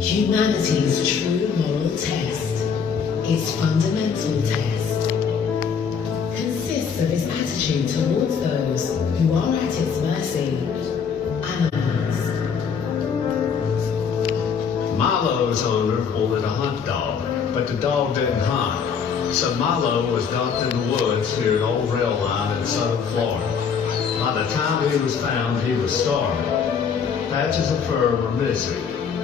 Humanity's true moral test, its fundamental test, consists of its attitude towards those who are at its mercy, animals. Milo's owner wanted a hunt dog, but the dog didn't hunt. So Milo was dumped in the woods near an old rail line in southern Florida. By the time he was found, he was starving. Patches of fur were missing.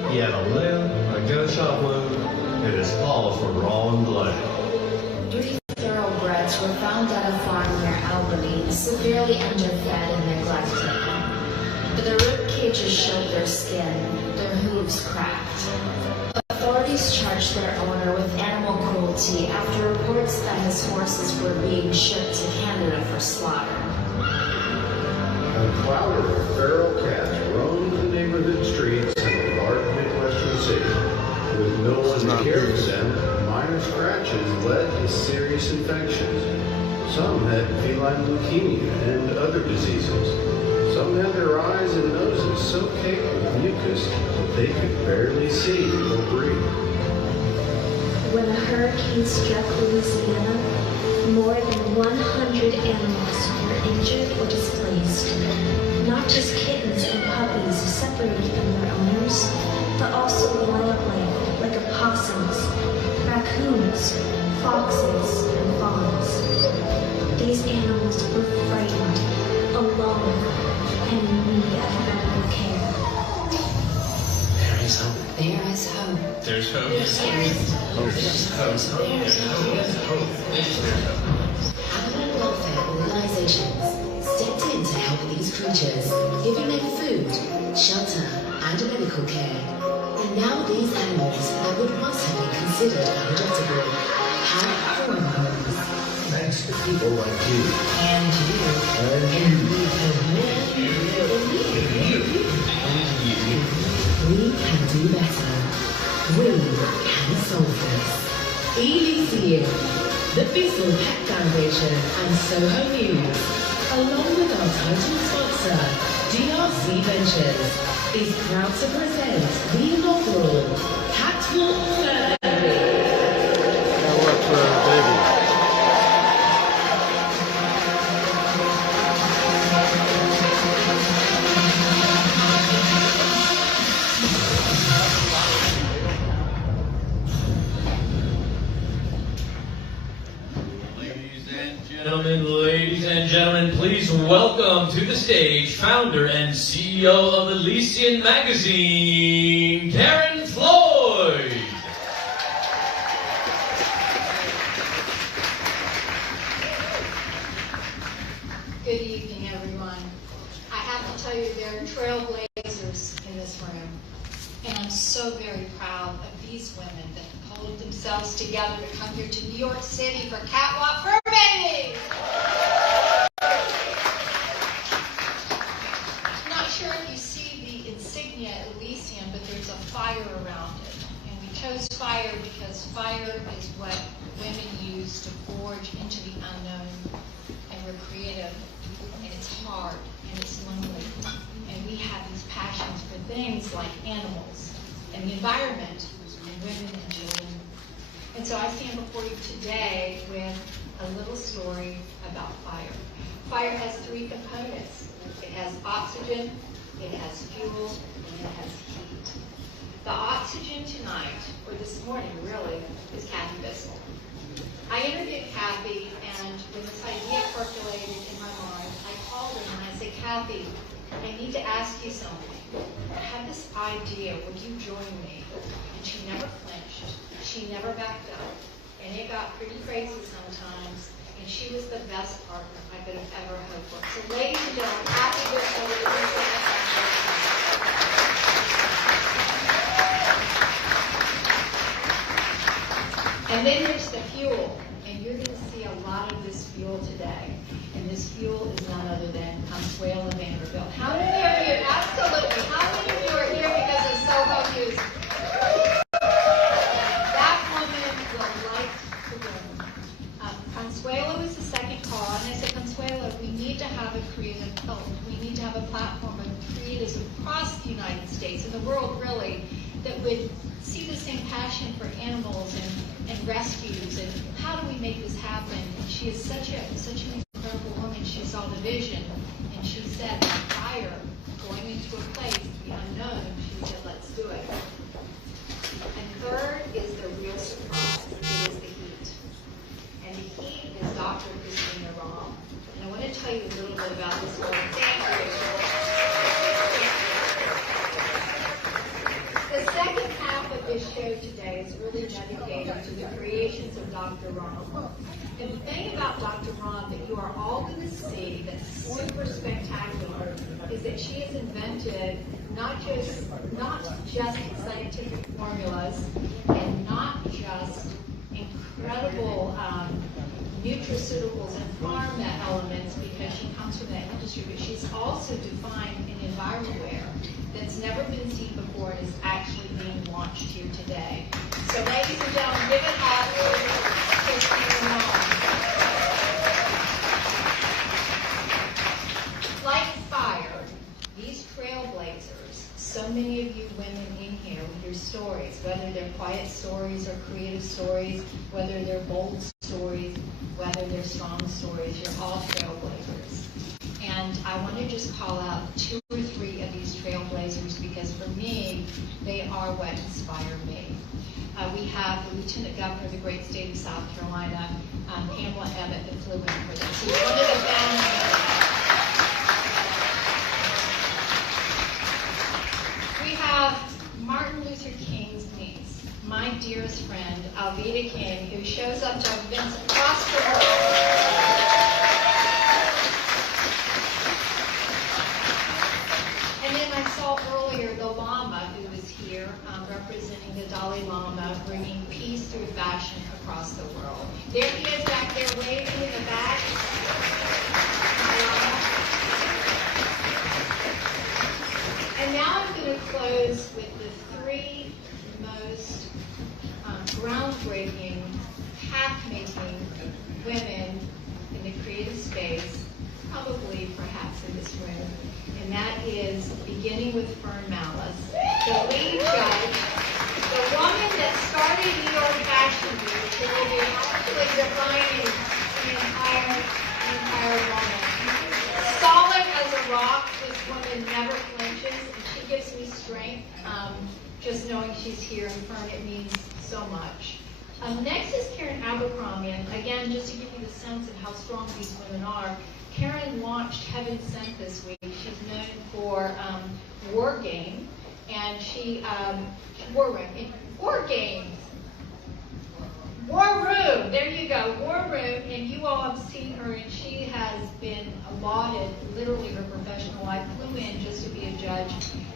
He had a limb, a gunshot wound, and his paws were raw and bloody. 3 thoroughbreds were found at a farm near Albany, severely underfed and neglected. But the rib cages showed their skin, their hooves cracked. Authorities charged their owner with animal cruelty after reports that his horses were being shipped to Canada for slaughter. A cloud of feral cats roamed the neighborhood streets in a large Midwestern city. With no one to care for them, minor scratches led to serious infections. Some had feline leukemia and other diseases. Some had their eyes and noses so caked with mucus that they could barely see or breathe. When a hurricane struck Louisiana, more than 100 animals were injured or displaced. Not just kittens and puppies separated from their owners, but also wildlife like opossums, raccoons, foxes, and fawns. These animals were frightened, alone, and in need of medical care. There is hope. There is hope. There's hope. There's hope. Animal welfare organizations stepped in to help these creatures, giving them food, shelter, and medical care. And now these animals that would once have been considered unadoptable have foreign homes. Thanks to people like you. And you. And you. We can do better. We can solve this. Elysian, the Bissell Pet Foundation and Soho News, along with our title sponsor, DRC Ventures, is proud to present the inaugural CatWalk FurBaby. CatWalk FurBaby. Ladies and gentlemen, please welcome to the stage founder and CEO of Elysian magazine, Karen Floyd. Good evening, everyone. I have to tell you, there are trailblazers in this room, and I'm so very proud of these women that have pulled themselves together to come here to New York City for CatWalk FurBaby. I'm not sure if you see the insignia at Elysian, but there's a fire around it. And we chose fire because fire is what women use to forge into the unknown. And we're creative, and it's hard, and it's lonely. And we have these passions for things like animals, and the environment, and women and children. And so I stand before you today with a little story about fire. Fire has 3 components. It has oxygen, it has fuel, and it has heat. The oxygen tonight, or this morning really, is Kathy Bissell. I interviewed Kathy, and when this idea percolated in my mind, I called her and I said, Kathy, I need to ask you something. I have this idea, would you join me? And she never flinched, she never backed up, and it got pretty crazy sometimes, and she was the best partner I could have ever hoped for. So ladies and gentlemen, Kathy Bissell with the And then there's the fuel, and you're going to see a lot of this fuel today. And this fuel is none other than Consuelo Vanderbilt. How many of you, absolutely, how many of you are here because of Soho News? That woman will light the room. Consuelo is the second call, and I said, Consuelo, we need to have a creative cult. We need to have a platform of creatives across the United States and the world, really, that would see the same passion for animals and rescues and how do we make this happen. And she is such an incredible woman. She saw the vision, and she said, fire, going into a place, the unknown, she said, let's do it. And third is the real surprise. It is the heat. And the heat is Dr. Christina Rahm. And I want to tell you a little bit about this woman. Thank you. The second half of this show today is really dedicated to the creations of Dr. Rahm. And the thing about Dr. Rahm that you are all going to see that's super spectacular is that she has invented not just scientific formulas and not just incredible nutraceuticals and pharma elements because she comes from that industry, but she's also defined an ENVIREMWARE that's never been seen before and is actually being launched here today. So ladies and gentlemen, give it up for Christina Rahm. Like fire, these trailblazers, so many of you women in here with your stories, whether they're quiet stories or creative stories, whether they're bold stories, whether they're strong stories, you're all trailblazers. And I want to just call out 2 or 3 of these trailblazers because for me, they are what inspire me. We have the Lieutenant Governor of the great state of South Carolina, Pamela Abbott, that flew in for this. She's one of the founders. We have Martin Luther King's niece, my dearest friend, Alveda King, who shows up to events across the world. And then I saw earlier the Lama who was here representing the Dalai Lama, bringing peace through fashion across the world. There he is back there waving in the back. And now I'm going to close with the 3 most groundbreaking, path-making women in the creative space, probably perhaps in this room. And that is beginning with Fern Malice, the lead judge, the woman that started New York Fashion Week, who will be actually defining the entire woman. Solid as a rock, this woman never flinches, and she gives me strength. Just knowing she's here in Fern, it means so much. Next is Karen Abercrombie, and again, just to give you the sense of how strong these women are, Karen launched Heaven Sent this week. She's known for War Game, and War Room, there you go, War Room, and you all have seen her, and she has been lauded, literally her professional life, flew in just to be a judge,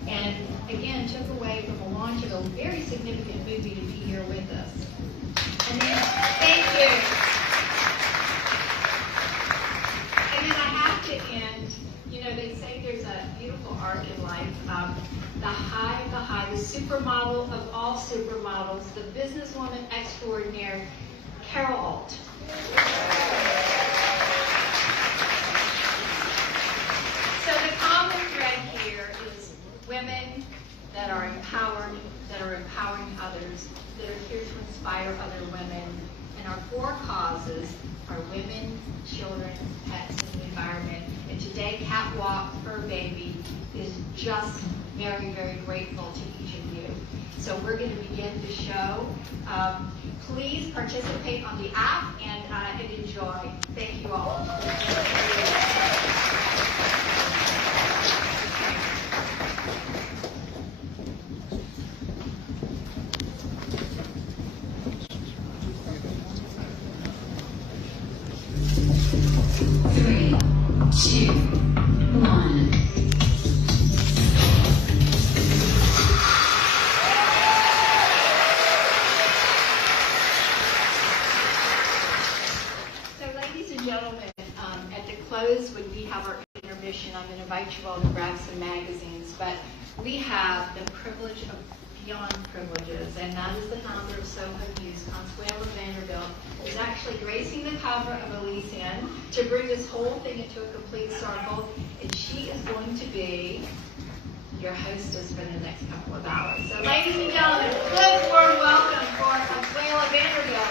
and again, took away from the launch of a very significant movie to be here with us. And then, thank you. And then I have to end, you know, they say there's a beautiful arc in life. The supermodel of all supermodels, the businesswoman extraordinaire, Carol Alt. So the common thread here is women that are empowered, that are empowering others, that are here to inspire other women. And our 4 causes are women, children, pets, and the environment. And today, CatWalk FurBaby is just very, very grateful to each of you. So we're going to begin the show. Please participate on the app and enjoy. Thank you all. You all to grab some magazines, but we have the privilege of beyond privileges, and that is the founder of Soho News, Consuelo Vanderbilt, who's actually gracing the cover of Elysian to bring this whole thing into a complete circle, and she is going to be your your hostess for the next couple of hours. So ladies and gentlemen, good warm welcome for Consuelo Vanderbilt.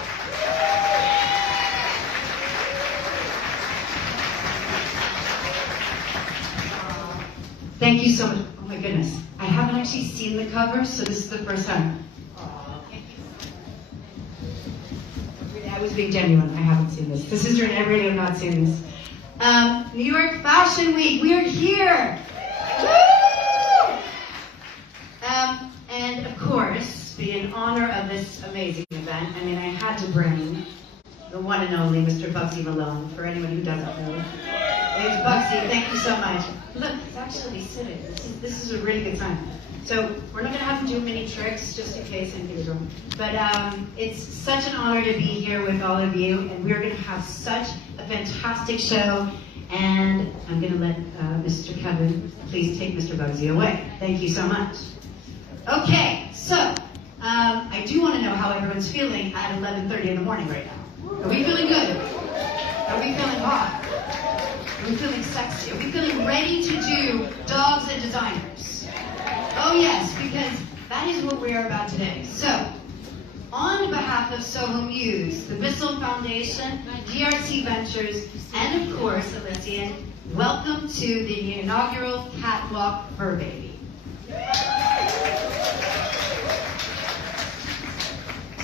Thank you so much. Oh my goodness. I haven't actually seen the cover, so this is the first time. I was being genuine. I haven't seen this. The sister and everybody have not seen this. New York Fashion Week. We are here. Woo! And of course, in honor of this amazing event, I mean, I had to bring the one and only Mr. Bugsy Malone, for anyone who doesn't know. It's Bugsy, thank you so much. Look, he's actually sitting. This is a really good time. So we're not going to have him do many tricks, just in case anything is wrong. But it's such an honor to be here with all of you, and we're going to have such a fantastic show. And I'm going to let Mr. Kevin please take Mr. Bugsy away. Thank you so much. Okay, so I do want to know how everyone's feeling at 11:30 in the morning right now. Are we feeling good? Are we feeling hot? Are we feeling sexy? Are we feeling ready to do dogs and designers? Oh yes, because that is what we are about today. So, on behalf of Soho Muse, the Bissell Foundation, DRC Ventures, and of course Elysian, welcome to the inaugural CatWalk FurBaby.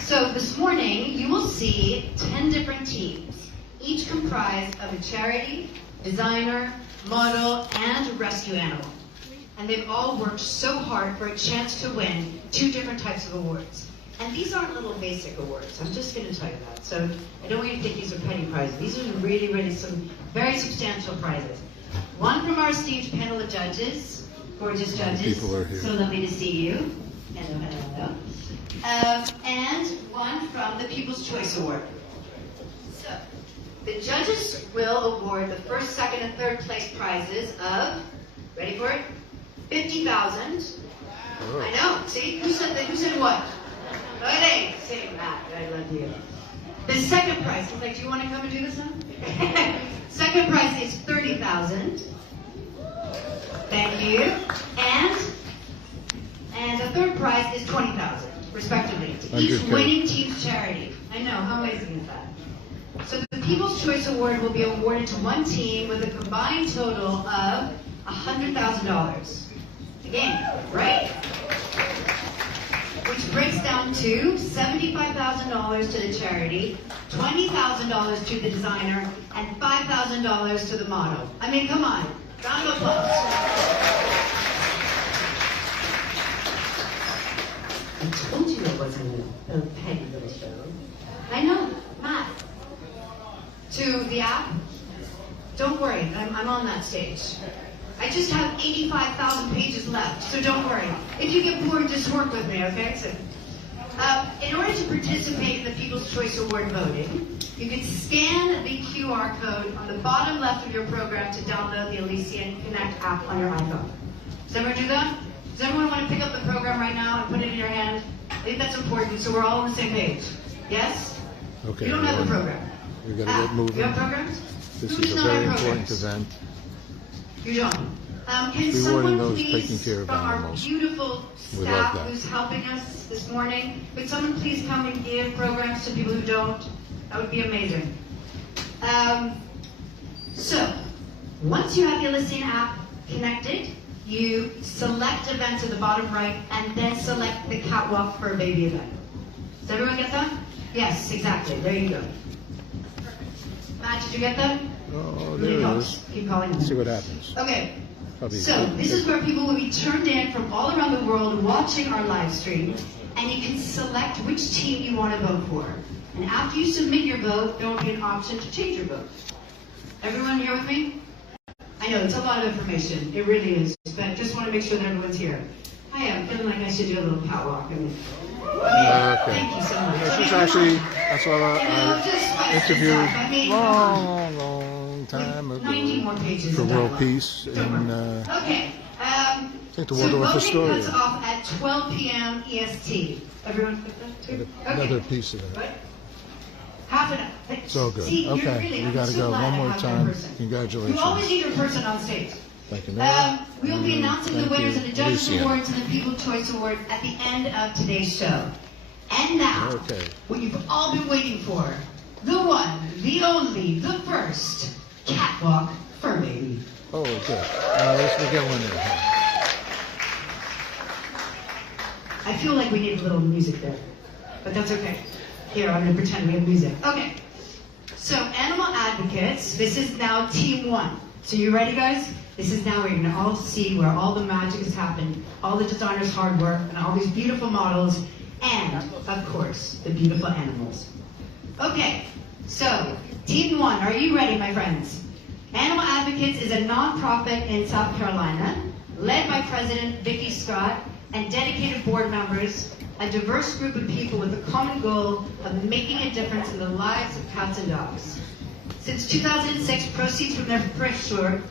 So this morning, you will see 10 different teams, each comprised of a charity, designer, model, and rescue animal. And they've all worked so hard for a chance to win 2 different types of awards. And these aren't little basic awards, I'm just going to tell you that. So I don't want you to think these are petty prizes. These are really, really some very substantial prizes. One from our esteemed panel of judges, gorgeous judges. People are here. So lovely to see you. Hello, hello, hello. And one from the People's Choice Award. So, the judges will award the first, second, and third place prizes of, ready for it? 50,000. Oh. I know. See, who said what? Okay, saying that. I love you. The second prize is like, do you want to come and do this one? Second prize is 30,000. Thank you. And the third prize is 20,000, respectively, to each winning team's charity. I know, how amazing is that? So the People's Choice Award will be awarded to one team with a combined total of $100,000. Again, right? Which breaks down to $75,000 to the charity, $20,000 to the designer, and $5,000 to the model. I mean, come on. Round of applause. I told you it wasn't a petty little show. I know, Matt. To the app, don't worry, I'm on that stage. I just have 85,000 pages left, so don't worry. If you get bored, just work with me, okay? So, in order to participate in the People's Choice Award voting, you can scan the QR code on the bottom left of your program to download the Elysian Connect app on your iPhone. Does everyone do that? Does everyone want to pick up the program right now and put it in your hand? I think that's important, so we're all on the same page. Yes? Okay. You don't have the program. We got to get moving. You have programs? This is a very important event. You don't. Can Rewarding someone those please, taking care of from our animals. beautiful We love staff that. who's helping us this morning, could someone please come and give programs to people who don't? That would be amazing. So, once you have the Elysian app connected, you select events at the bottom right, and then select the CatWalk FurBaby event. Does everyone get that? Yes, exactly. There you go. Matt, did you get that? Oh, there it is. Keep calling. Let's see what happens. Okay. Probably So this is where people will be turned in from all around the world watching our live stream, and you can select which team you want to vote for. And after you submit your vote, there will be an option to change your vote. Everyone here with me? I know, it's a lot of information. It really is. But I just want to make sure that everyone's here. Hi, I'm feeling like I should do a little catwalk. Okay. Thank you so much. This is actually, I saw an interview long time ago 19 more pages for of that World one. Peace in, Okay. I think the So Waldorf voting Astoria. cuts off at 12 p.m. EST. Everyone put that too? Another piece of it. What? Half an hour. It's all good. See, you're Okay, really, we I'm got to so go glad one I more have that time. person. Congratulations. You always need a person on stage. Thank you, Mary. We will be announcing the winners of the Judges Elysian. Awards and the People's Choice Award at the end of today's show. And now, what you've all been waiting for, the one, the only, the first catwalk FurBaby. Oh, good. Let's begin one there. I feel like we need a little music there, but that's okay. Here, I'm going to pretend we have music. Okay. So, animal advocates, this is now team one. So you ready, guys? This is now where you're going to all see where all the magic has happened, all the designers' hard work, and all these beautiful models, and, of course, the beautiful animals. Okay, so, team one, are you ready, my friends? Animal Advocates is a nonprofit in South Carolina, led by President Vicki Scott, and dedicated board members, a diverse group of people with a common goal of making a difference in the lives of cats and dogs. Since 2006, proceeds from their thrift store,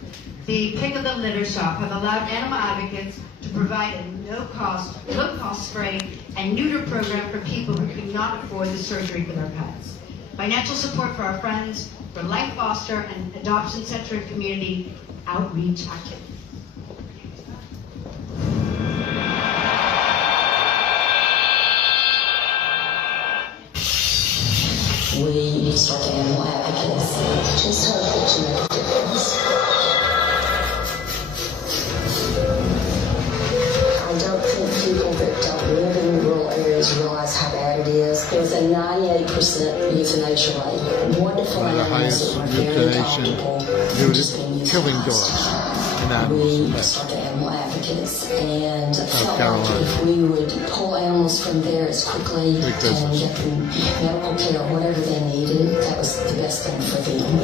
the Pick of the Litter Shop, have allowed animal advocates to provide a low-cost spray and neuter program for people who could not afford the surgery for their pets. Financial support for our friends, for life foster and adoption center and community outreach activities. We start animal advocates. Just hope that you make a difference. I don't think people that don't live in rural areas realize how bad it is. There's a 98% euthanasia rate. Wonderful animals that were very adoptable have just been euthanized. Killing dogs. We started Animal Advocates and felt like if we would pull animals from there as quickly and get them medical care, whatever they needed, that was the best thing for them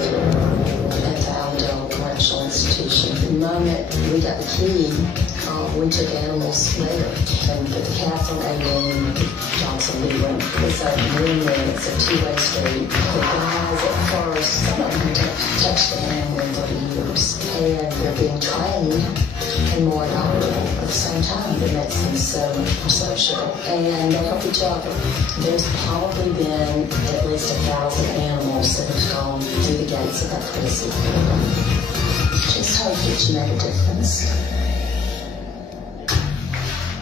at the Allendale Correctional Institution. The moment we got the key, we took animals later and put the cats on A wing, dogs on B wing. It's a win-win, it's a two-way street. The guys at first, some of them touched the animal in 30 years, and they're being trained and more adoptable at the same time. It makes them so social, and they help each other. There's probably been at least 1,000 animals that have gone through the gates of that prison. Just hope that you make a difference.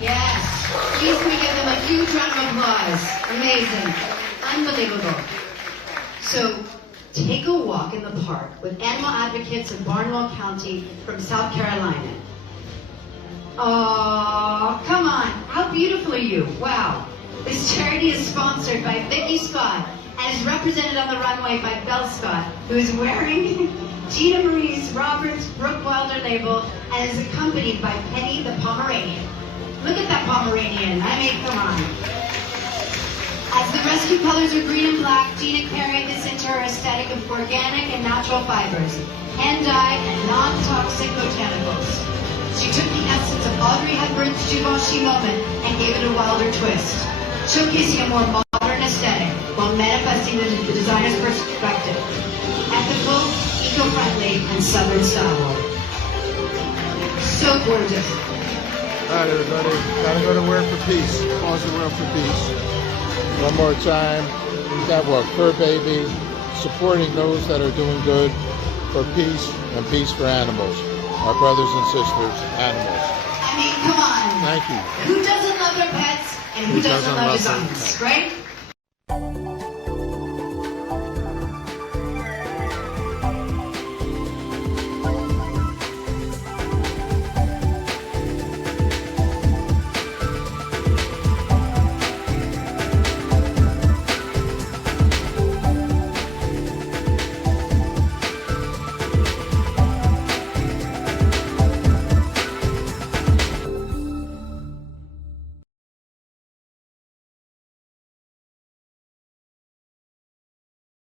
Yes. Please can we give them a huge round of applause. Amazing. Unbelievable. So, take a walk in the park with animal advocates in Barnwell County from South Carolina. Oh, come on. How beautiful are you? Wow. This charity is sponsored by Vicki Scott and is represented on the runway by Belle Scott, who is wearing Gina Marie's Roberts Brooke Wilder label and is accompanied by Penny the Pomeranian. Look at that Pomeranian. I mean, come on. As the rescue colors are green and black, Gina carried this into her aesthetic of organic and natural fibers, hand-dyed and non-toxic botanicals. She took the essence of Audrey Hepburn's Givenchy moment and gave it a wilder twist, showcasing a more modern aesthetic while manifesting the designer's perspective. Ethical, eco-friendly, and southern style. So gorgeous. All right, everybody. Gotta go to Wear for Peace. Pause the world for peace. One more time. CatWalk FurBaby, supporting those that are doing good for peace and peace for animals. Our brothers and sisters, animals. I mean, come on. Thank you. Who doesn't love their pets and who doesn't love designers, right?